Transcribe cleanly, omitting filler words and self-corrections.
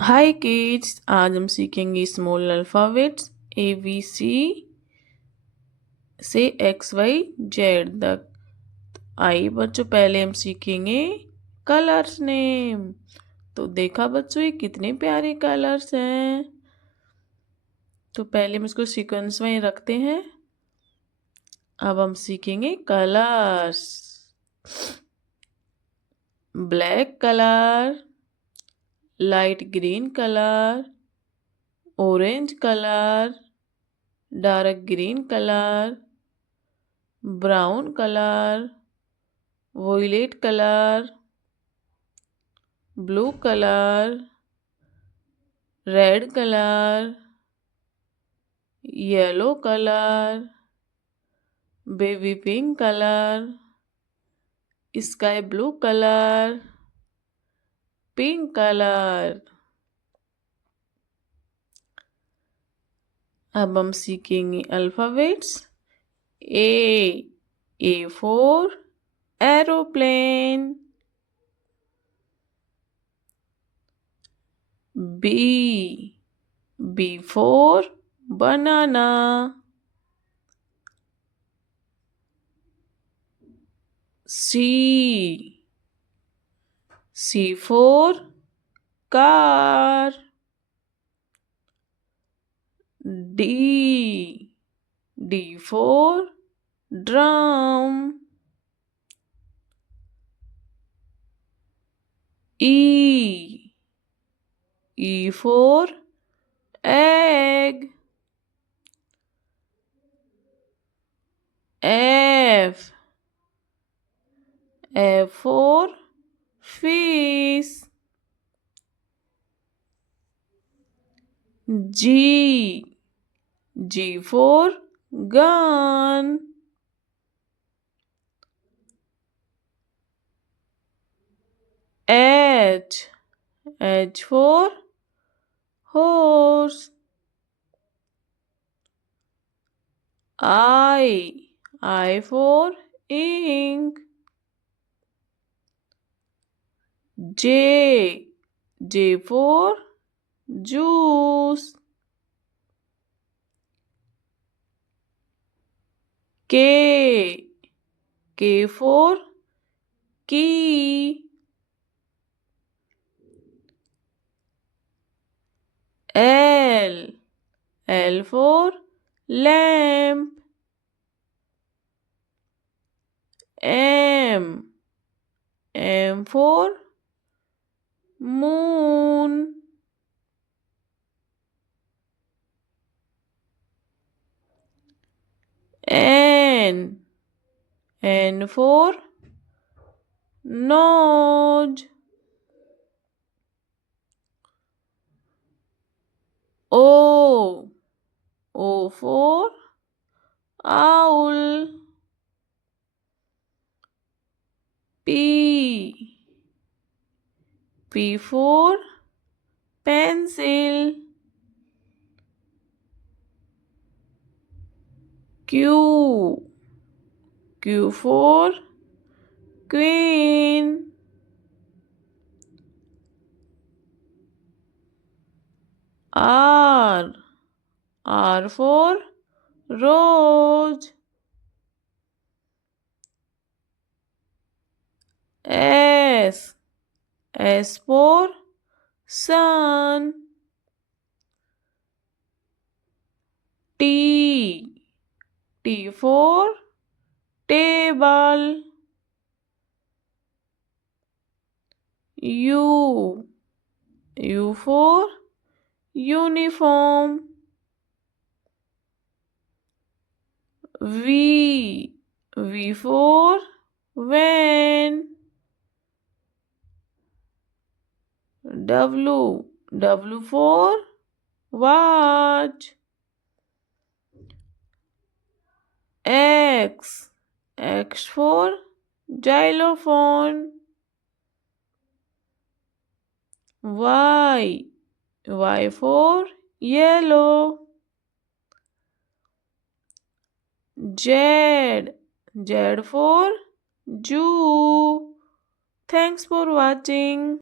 हाय किड्स, आज हम सीखेंगे स्मॉल अल्फ़ाबेट्स ABC से XYZ तक। आइए बच्चों, पहले हम सीखेंगे कलर्स नेम। तो देखा बच्चों, ये कितने प्यारे कलर्स हैं। तो पहले हम इसको सीक्वेंस में रखते हैं। अब हम सीखेंगे colours. Black colour, light green colour, orange colour, dark green colour, brown colour, violet colour, blue colour, red colour, yellow colour, baby pink colour, sky blue colour, pink colour. अब हम सीखेंगे alphabets. A for aeroplane, B for banana, C for car, D for drum, E for egg, F for fish, G for gun, H for horse, I for ink, J for juice, K for key, L for lamp, M for moon, N for nose, O for owl, P for pencil, Q for queen, R for rose, S for sun, T for table, U for uniform, V for van, W for watch, X for xylophone, Y for yellow, Z for zoo. Thanks for watching.